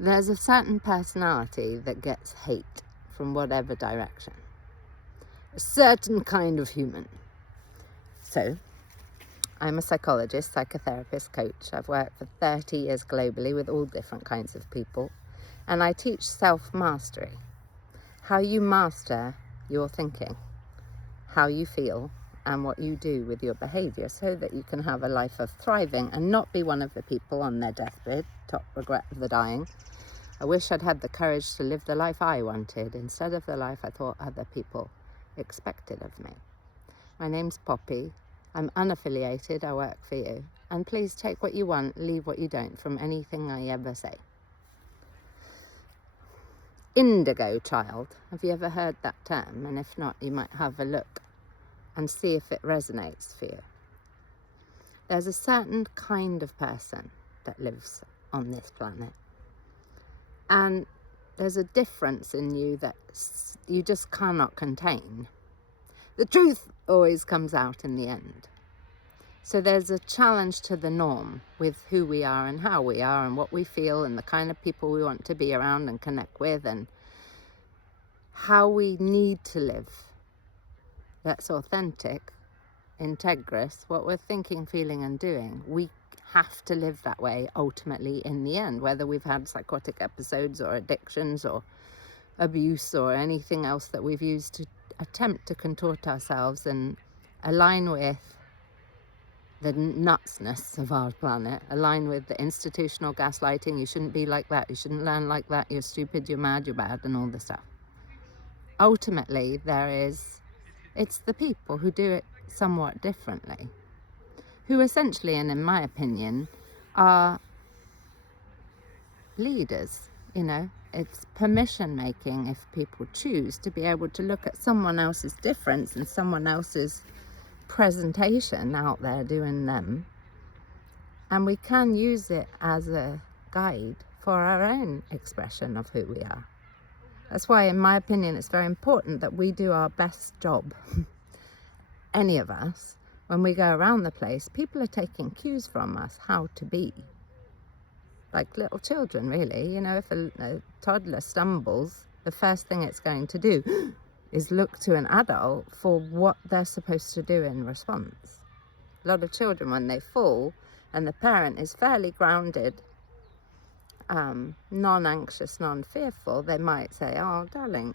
There's a certain personality that gets hate from whatever direction. A certain kind of human. So, I'm a psychologist, psychotherapist, coach. I've worked for 30 years globally with all different kinds of people. And I teach self-mastery. How you master your thinking, how you feel, and what you do with your behaviour so that you can have a life of thriving and not be one of the people on their deathbed, top regret of the dying. I wish I'd had the courage to live the life I wanted instead of the life I thought other people expected of me. My name's Poppy. I'm unaffiliated. I work for you. And please take what you want, leave what you don't from anything I ever say. Indigo child. Have you ever heard that term? And if not, you might have a look and see if it resonates for you. There's a certain kind of person that lives on this planet. And there's a difference in you that you just cannot contain. The truth always comes out in the end. So there's a challenge to the norm with who we are and how we are and what we feel and the kind of people we want to be around and connect with and how we need to live. That's authentic, integrous, what we're thinking, feeling and doing. We have to live that way ultimately in the end, whether we've had psychotic episodes or addictions or abuse or anything else that we've used to attempt to contort ourselves and align with the nutsness of our planet, align with the institutional gaslighting. You shouldn't be like that, you shouldn't learn like that, you're stupid, you're mad, you're bad, and all this stuff. Ultimately, it's the people who do it somewhat differently, who essentially, and in my opinion, are leaders. It's permission making if people choose to be able to look at someone else's difference and someone else's presentation out there doing them, and we can use it as a guide for our own expression of who we are. That's why, in my opinion, it's very important that we do our best job. Any of us, when we go around the place, people are taking cues from us how to be. Like little children, really. If a toddler stumbles, the first thing it's going to do is look to an adult for what they're supposed to do in response. A lot of children, when they fall, and the parent is fairly grounded, non-anxious, non-fearful, they might say, "Oh, darling,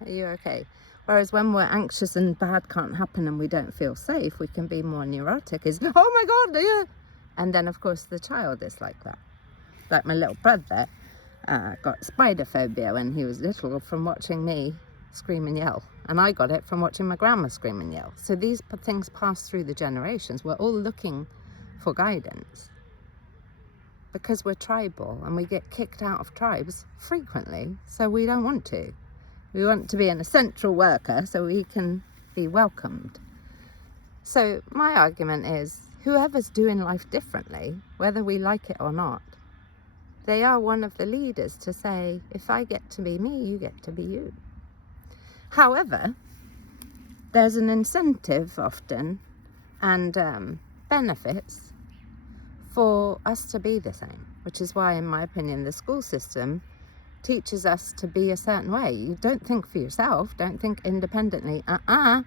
are you okay?" Whereas when we're anxious and bad can't happen and we don't feel safe, we can be more neurotic. "Oh my God, yeah." And then, of course, the child is like that. Like my little brother got spider phobia when he was little from watching me scream and yell. And I got it from watching my grandma scream and yell. So these things pass through the generations. We're all looking for guidance because we're tribal and we get kicked out of tribes frequently. So we don't want to. We want to be an essential worker so we can be welcomed. So my argument is, whoever's doing life differently, whether we like it or not, they are one of the leaders to say, if I get to be me, you get to be you. However, there's an incentive often and benefits for us to be the same, which is why, in my opinion, the school system teaches us to be a certain way. You don't think for yourself, don't think independently. You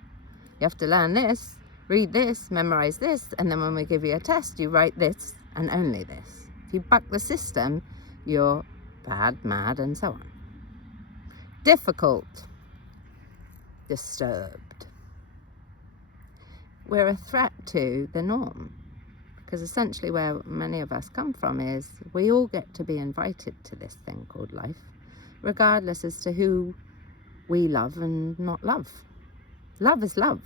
have to learn this, read this, memorize this, and then when we give you a test, you write this and only this. If you buck the system, you're bad, mad, and so on. Difficult, disturbed. We're a threat to the norm, because essentially where many of us come from is we all get to be invited to this thing called life, regardless as to who we love and not love. Love is love.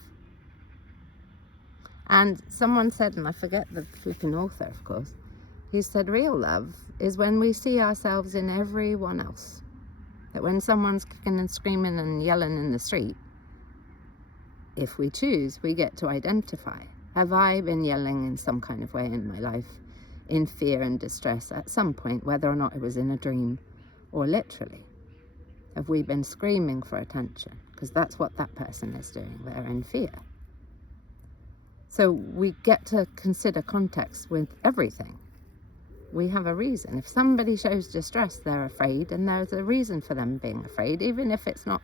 And someone said, and I forget the flipping author, of course, he said real love is when we see ourselves in everyone else. That when someone's kicking and screaming and yelling in the street, if we choose, we get to identify. Have I been yelling in some kind of way in my life, in fear and distress at some point, whether or not it was in a dream or literally? Have we been screaming for attention? Because that's what that person is doing. They're in fear. So we get to consider context with everything. we have a reason. If somebody shows distress, they're afraid, and there's a reason for them being afraid, even if it's not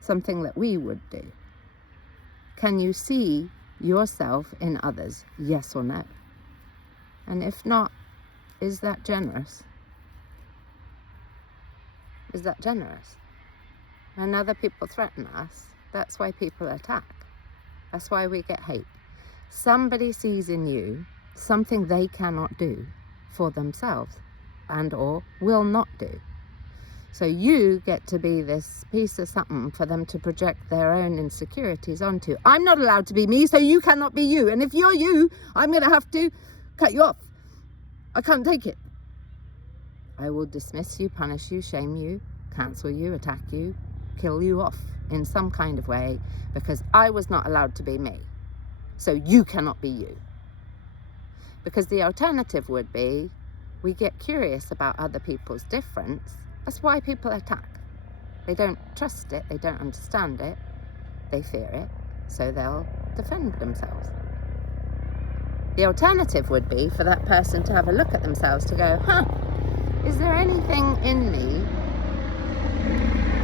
something that we would do. Can you see yourself in others? Yes or no? And if not, is that generous? Is that generous? When other people threaten us, that's why people attack. That's why we get hate. Somebody sees in you something they cannot do for themselves and or will not do. So you get to be this piece of something for them to project their own insecurities onto. I'm not allowed to be me, so you cannot be you. And if you're you, I'm going to have to cut you off. I can't take it. I will dismiss you, punish you, shame you, cancel you, attack you, kill you off in some kind of way because I was not allowed to be me. So you cannot be you. Because the alternative would be we get curious about other people's difference. That's why people attack. They don't trust it, they don't understand it, they fear it, so they'll defend themselves. The alternative would be for that person to have a look at themselves to go, is there anything in me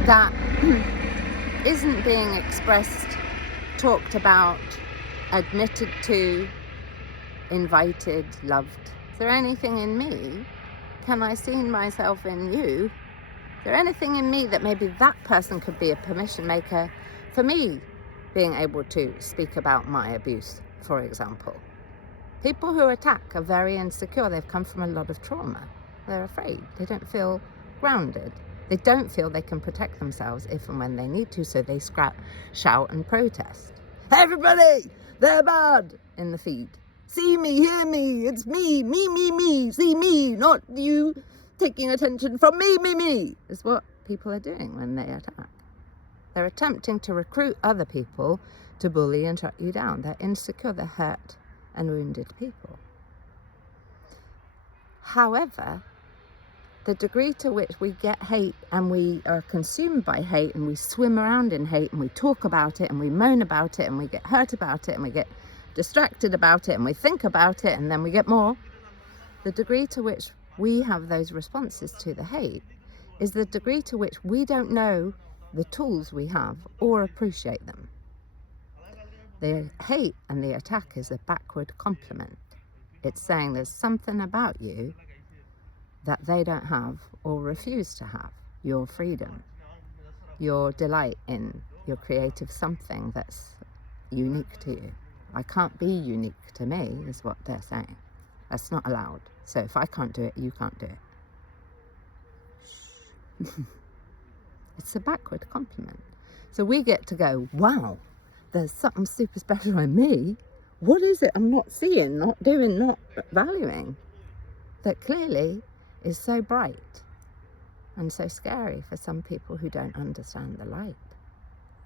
that isn't being expressed, talked about, admitted to, invited, loved? Is there anything in me? Can I see myself in you? Is there anything in me that maybe that person could be a permission maker for me being able to speak about my abuse, for example? People who attack are very insecure. They've come from a lot of trauma. They're afraid. They don't feel grounded. They don't feel they can protect themselves if and when they need to, so they shout and protest. Everybody, they're bad in the feed. See me, hear me, it's me, see me, not you taking attention from me, is what people are doing when they attack. They're attempting to recruit other people to bully and shut you down. They're insecure, they're hurt and wounded people. However, the degree to which we get hate and we are consumed by hate and we swim around in hate and we talk about it and we moan about it and we get hurt about it and we get distracted about it and we think about it and then we get more, the degree to which we have those responses to the hate is the degree to which we don't know the tools we have or appreciate them. The hate and the attack is a backward compliment. It's saying there's something about you that they don't have or refuse to have. Your freedom, your delight in your creative something that's unique to you. I can't be unique to me, is what they're saying. That's not allowed. So if I can't do it, you can't do it. It's a backward compliment. So we get to go, wow, there's something super special in me. What is it I'm not seeing, not doing, not valuing, that clearly is so bright and so scary for some people who don't understand the light?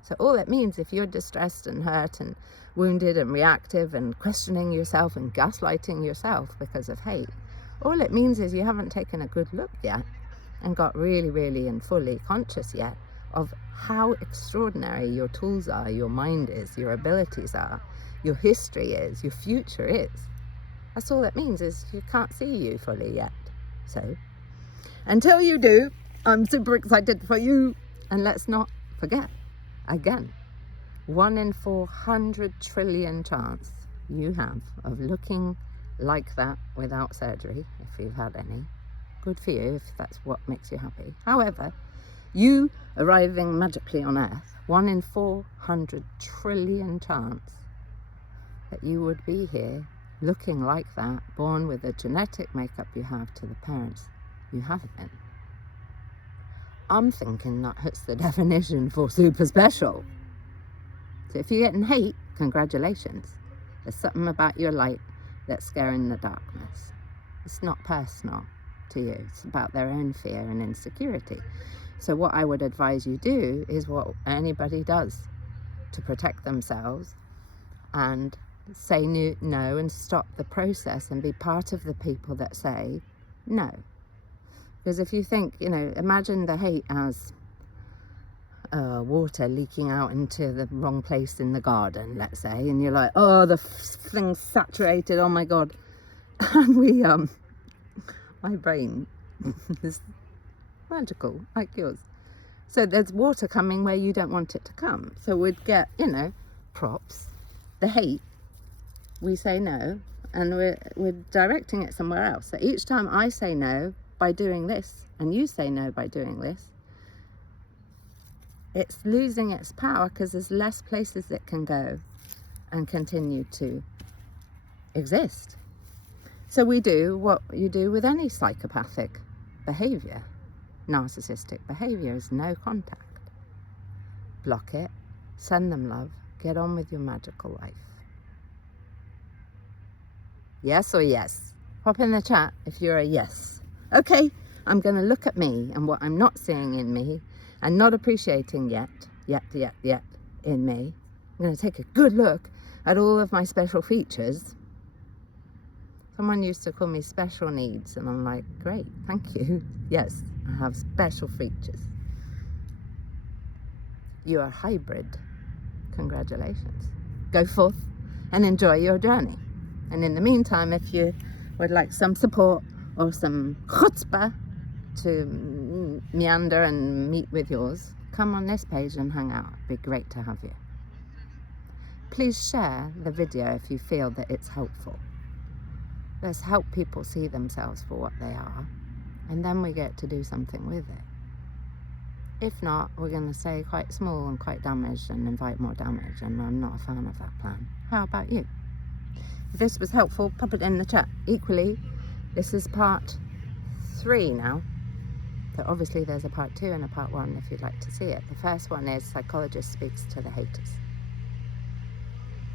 So all it means, if you're distressed and hurt and wounded and reactive and questioning yourself and gaslighting yourself because of hate, all it means is you haven't taken a good look yet and got really, really and fully conscious yet of how extraordinary your tools are, your mind is, your abilities are, your history is, your future is. That's all it means, is you can't see you fully yet. So until you do, I'm super excited for you. And let's not forget, again, 1 in 400 trillion chance you have of looking like that without surgery, if you've had any. Good for you, if that's what makes you happy. However, you arriving magically on Earth, 1 in 400 trillion chance that you would be here looking like that, born with the genetic makeup you have to the parents you have been. I'm thinking that hits the definition for super special. So if you're getting hate, congratulations. There's something about your light that's scaring the darkness. It's not personal to you. It's about their own fear and insecurity. So what I would advise you do is what anybody does to protect themselves, and say no and stop the process and be part of the people that say no. Because if you think, imagine the hate as water leaking out into the wrong place in the garden, let's say, and you're like, oh, the thing's saturated, oh my God. And My brain is magical, like yours. So there's water coming where you don't want it to come. So we'd get, you know, props, the hate, we say no, and we're directing it somewhere else. So each time I say no by doing this, and you say no by doing this, it's losing its power because there's less places it can go and continue to exist. So we do what you do with any psychopathic behavior. Narcissistic behavior is no contact. Block it, send them love, get on with your magical life. Yes or yes? Pop in the chat if you're a yes. Okay, I'm going to look at me and what I'm not seeing in me and not appreciating yet in me. I'm going to take a good look at all of my special features. Someone used to call me special needs, and I'm like, great, thank you. Yes, I have special features. You are hybrid. Congratulations. Go forth and enjoy your journey. And in the meantime, if you would like some support or some chutzpah to meander and meet with yours, come on this page and hang out. It'd be great to have you. Please share the video if you feel that it's helpful. Let's help people see themselves for what they are, and then we get to do something with it. If not, we're going to stay quite small and quite damaged and invite more damage, and I'm not a fan of that plan. How about you? If this was helpful, pop it in the chat. Equally, this is part 3 now. So obviously there's a part 2 and a part 1 if you'd like to see it. The first one is Psychologist Speaks to the Haters.